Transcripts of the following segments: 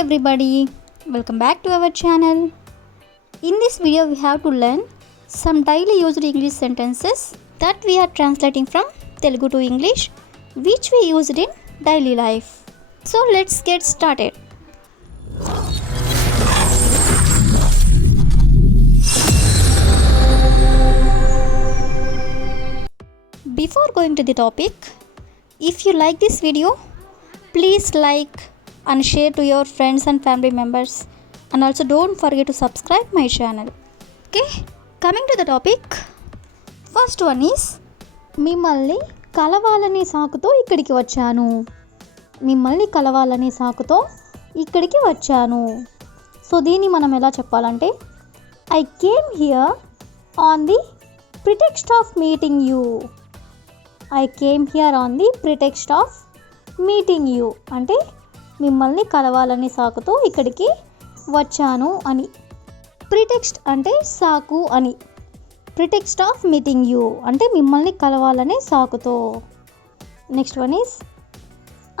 everybody, welcome back to our channel. In this video we have to learn some daily used English sentences that we are translating from Telugu to English which we used in daily life. So let's get started. Before going to the topic, if you like this video, please like and share to your friends and family members, and also don't forget to subscribe my channel. Okay, coming to the topic, first one is మిమ్మల్ని కలవాలని సాకుతో ఇక్కడికి వచ్చాను. మిమ్మల్ని కలవాలని సాకుతో ఇక్కడికి వచ్చాను. So దీన్ని మనం ఎలా చెప్పాలంటే I came here on the pretext of meeting you. I came here on the pretext of meeting you అంటే మిమ్మల్ని కలవాలని సాకుతో ఇక్కడికి వచ్చాను అని. ప్రిటెక్స్ట్ అంటే సాకు అని. ప్రిటెక్స్ట్ ఆఫ్ మీటింగ్ యూ అంటే మిమ్మల్ని కలవాలనే సాకుతో. నెక్స్ట్ వన్ ఈస్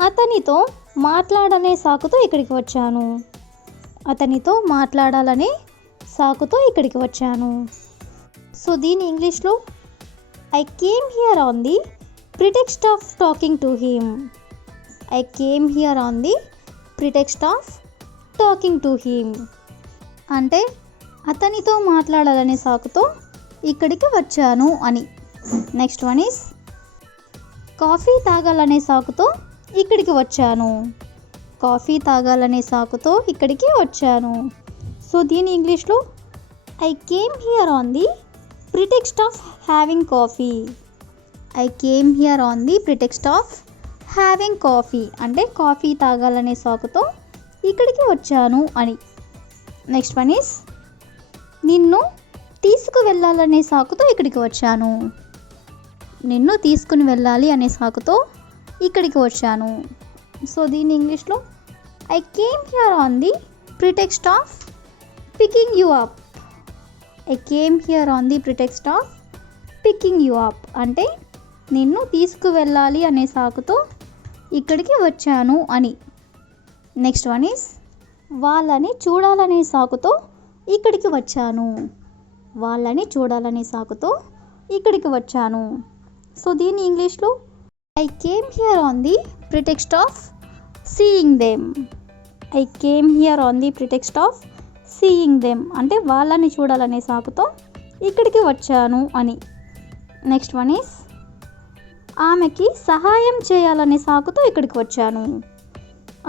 అతనితో మాట్లాడనే సాకుతో ఇక్కడికి వచ్చాను. అతనితో మాట్లాడాలనే సాకుతో ఇక్కడికి వచ్చాను. సో దీని ఇంగ్లీష్లో I came here on the pretext of talking to him. I came here on the pretext of talking to him అంటే అతనితో మాట్లాడాలనే సాకుతో ఇక్కడికి వచ్చాను అని. నెక్స్ట్ వన్ ఈస్ కాఫీ తాగాలనే సాకుతో ఇక్కడికి వచ్చాను. కాఫీ తాగాలనే సాకుతో ఇక్కడికి వచ్చాను. సో దీని ఇంగ్లీష్లో I came here on the pretext of having coffee. I came here on the pretext of having coffee అంటే కాఫీ తాగాలనే సాకుతో ఇక్కడికి వచ్చాను అని. నెక్స్ట్ వన్ ఈస్ నిన్ను తీసుకు వెళ్ళాలనే సాకుతో ఇక్కడికి వచ్చాను. నిన్ను తీసుకుని వెళ్ళాలి అనే సాకుతో ఇక్కడికి వచ్చాను. సో దీని ఇంగ్లీష్లో I came here on the pretext of picking you up. I came here on the pretext of picking you up అంటే నిన్ను తీసుకువెళ్ళాలి అనే సాకుతో ఇక్కడికి వచ్చాను అని. నెక్స్ట్ వన్ ఈస్ వాళ్ళని చూడాలనే సాకుతో ఇక్కడికి వచ్చాను. వాళ్ళని చూడాలనే సాకుతో ఇక్కడికి వచ్చాను. సో దీని ఇంగ్లీష్లో I came here on the pretext of seeing them. I came here on the pretext of seeing them అంటే వాళ్ళని చూడాలనే సాకుతో ఇక్కడికి వచ్చాను అని. నెక్స్ట్ వన్ ఈస్ ఆమెకి సహాయం చేయాలనే సాకుతో ఇక్కడికి వచ్చాను.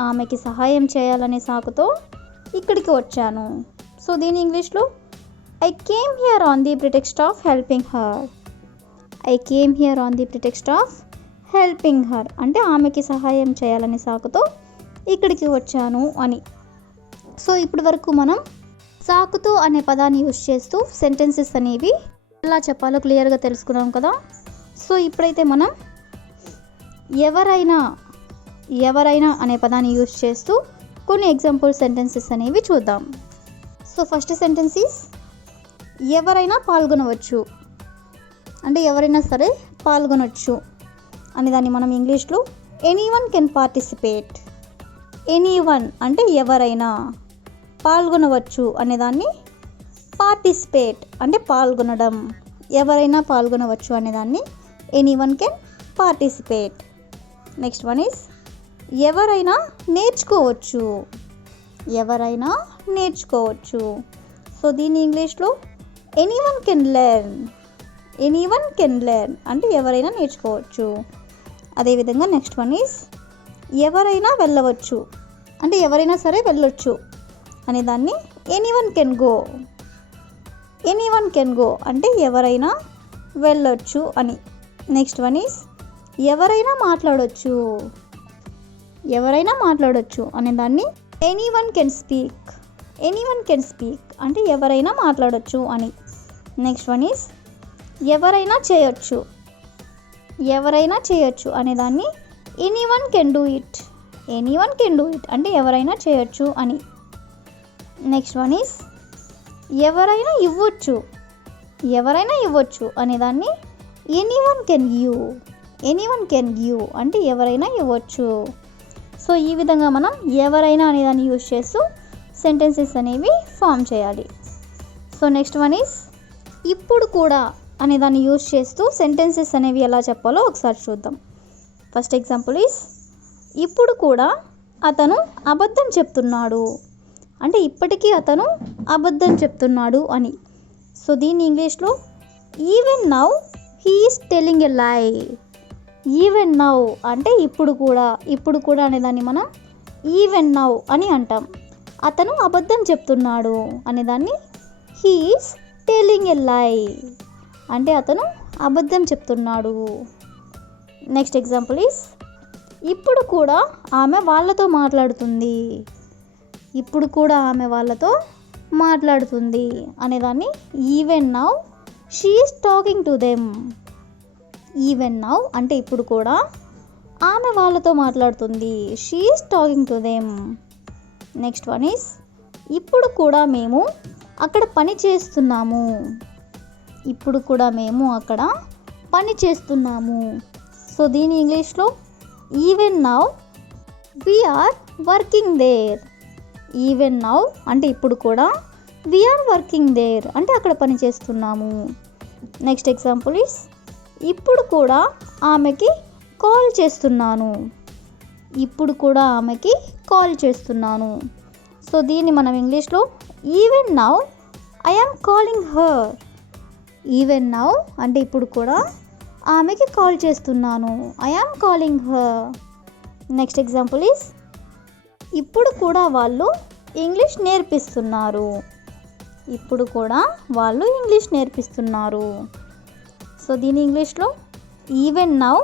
ఆమెకి సహాయం చేయాలనే సాకుతో ఇక్కడికి వచ్చాను. సో దీని ఇంగ్లీష్లో I came here on the pretext of helping her. I came here on the pretext of helping her అంటే ఆమెకి సహాయం చేయాలనే సాకుతో ఇక్కడికి వచ్చాను అని. సో ఇప్పటి వరకు మనం సాకుతో అనే పదాన్ని యూజ్ చేస్తూ సెంటెన్సెస్ అనేవి ఎలా చెప్పాలో క్లియర్గా తెలుసుకున్నాం కదా. సో ఇప్పుడైతే మనం ఎవరైనా అనే పదాన్ని యూజ్ చేస్తూ కొన్ని ఎగ్జాంపుల్ సెంటెన్సెస్ అనేవి చూద్దాం. సో ఫస్ట్ సెంటెన్స్ ఈస్ ఎవరైనా పాల్గొనవచ్చు అంటే ఎవరైనా సరే పాల్గొనవచ్చు అనే దాన్ని మనం ఇంగ్లీష్లో ఎనీవన్ కెన్ పార్టిసిపేట్. ఎనీవన్ అంటే ఎవరైనా, పాల్గొనవచ్చు అనేదాన్ని పార్టిసిపేట్ అంటే పాల్గొనడం. ఎవరైనా పాల్గొనవచ్చు అనేదాన్ని anyone can participate. Next one is ఎవరైనా నేర్చుకోవచ్చు. ఎవరైనా నేర్చుకోవచ్చు. సో దీని ఇంగ్లీష్లో anyone can learn. Anyone can learn అంటే ఎవరైనా నేర్చుకోవచ్చు. అదేవిధంగా నెక్స్ట్ వన్ ఈస్ ఎవరైనా వెళ్ళవచ్చు అంటే ఎవరైనా సరే వెళ్ళొచ్చు అనేదాన్ని anyone can go. Anyone can go అంటే ఎవరైనా వెళ్ళొచ్చు అని. నెక్స్ట్ వన్ ఈస్ ఎవరైనా మాట్లాడవచ్చు. ఎవరైనా మాట్లాడవచ్చు అనేదాన్ని anyone can speak. Anyone can speak అంటే ఎవరైనా మాట్లాడవచ్చు అని. నెక్స్ట్ వన్ ఈస్ ఎవరైనా చేయొచ్చు. ఎవరైనా చేయొచ్చు అనేదాన్ని anyone can do it. Anyone can do it అంటే ఎవరైనా చేయొచ్చు అని. నెక్స్ట్ వన్ ఈస్ ఎవరైనా ఇవ్వచ్చు. ఎవరైనా ఇవ్వచ్చు అనేదాన్ని anyone can give. Anyone can give అంటే ఎవరైనా ఇవ్వచ్చు. సో సో ఈ విధంగా మనం ఎవరైనా అనేదాన్ని యూజ్ చేస్తూ సెంటెన్సెస్ అనేవి ఫామ్ చేయాలి. సో నెక్స్ట్ వన్ ఈస్ ఇప్పుడు కూడా అనేదాన్ని యూజ్ చేస్తూ సెంటెన్సెస్ అనేవి ఎలా చెప్పాలో ఒకసారి చూద్దాం. ఫస్ట్ ఎగ్జాంపుల్ ఈస్ ఇప్పుడు కూడా అతను అబద్ధం చెప్తున్నాడు. అంటే ఇప్పటికీ అతను అబద్ధం చెప్తున్నాడు అని. సో దీన్ని ఇంగ్లీష్లో even now he is telling a lie. Even now అంటే ఇప్పుడు కూడా అనేదాన్ని మనం ఈవెన్ నౌ అని అంటాం. అతను అబద్ధం చెప్తున్నాడు అనేదాన్ని హీ ఈస్ టెల్లింగ్ ఎ లై. అంటే అతను అబద్ధం చెప్తున్నాడు. నెక్స్ట్ ఎగ్జాంపుల్ ఈస్ ఇప్పుడు కూడా ఆమె వాళ్ళతో మాట్లాడుతుంది. ఇప్పుడు కూడా ఆమె వాళ్ళతో మాట్లాడుతుంది అనేదాన్ని even now she is talking to them. Even now అంటే ఇప్పుడు కూడా ఆమె వాళ్ళతో మాట్లాడుతుంది. She is talking to them. Next one is ఇప్పుడు కూడా మేము అక్కడ పని చేస్తున్నాము. ఇప్పుడు కూడా మేము అక్కడ పని చేస్తున్నాము. సో దీని ఇంగ్లీష్లో even now we are working there. Even now అంటే ఇప్పుడు కూడా వీఆర్ వర్కింగ్ దేర్ అంటే అక్కడ పని చేస్తున్నాము. నెక్స్ట్ ఎగ్జాంపుల్ ఈస్ ఇప్పుడు కూడా ఆమెకి కాల్ చేస్తున్నాను. ఇప్పుడు కూడా ఆమెకి కాల్ చేస్తున్నాను. సో దీన్ని మనం ఇంగ్లీష్లో even now I am calling her. Even now అంటే ఇప్పుడు కూడా ఆమెకి కాల్ చేస్తున్నాను. I am calling her. Next example is ఇప్పుడు కూడా వాళ్ళు ఇంగ్లీష్ నేర్పిస్తున్నారు. ఇప్పుడు కూడా వాళ్ళు ఇంగ్లీష్ నేర్పిస్తున్నారు. సో దీని ఇంగ్లీష్లో even now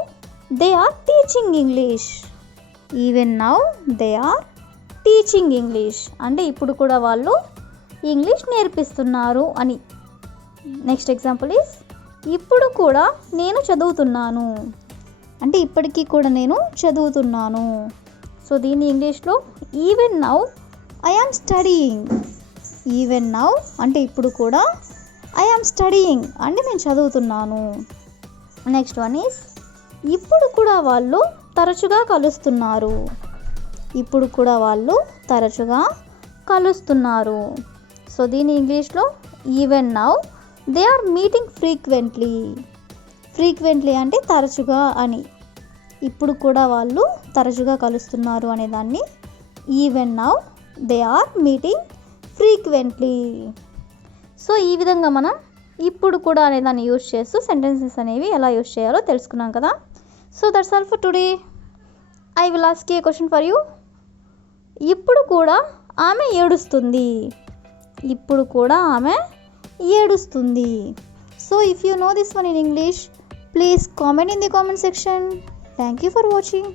they are teaching English. Even now they are teaching English అంటే ఇప్పుడు కూడా వాళ్ళు ఇంగ్లీష్ నేర్పిస్తున్నారు అని. నెక్స్ట్ ఎగ్జాంపుల్ ఈస్ ఇప్పుడు కూడా నేను చదువుతున్నాను. అంటే ఇప్పటికీ కూడా నేను చదువుతున్నాను. సో దీన్ని ఇంగ్లీష్లో even now I am studying. Even now అంటే ఇప్పుడు కూడా ఐ యామ్ స్టడీయింగ్ అంటే నేను చదువుతున్నాను. నెక్స్ట్ వన్ ఈస్ ఇప్పుడు కూడా వాళ్ళు తరచుగా కలుస్తున్నారు. ఇప్పుడు కూడా వాళ్ళు తరచుగా కలుస్తున్నారు. సో దీని ఇంగ్లీష్లో even now they are meeting frequently. Frequently అంటే తరచుగా అని. ఇప్పుడు కూడా వాళ్ళు తరచుగా కలుస్తున్నారు అనేదాన్ని even now they are meeting frequently. So ఈ విధంగా మనం ఇప్పుడు కూడా అనేదాన్ని యూజ్ చేస్తూ సెంటెన్సెస్ అనేవి ఎలా యూజ్ చేయాలో తెలుసుకున్నాం కదా. So that's all for today. I will ask a question for you. ఇప్పుడు కూడా ఆమె ఏడుస్తుంది. ఇప్పుడు కూడా ఆమె ఏడుస్తుంది. So if you know this one in English, please comment in the comment section. Thank you for watching.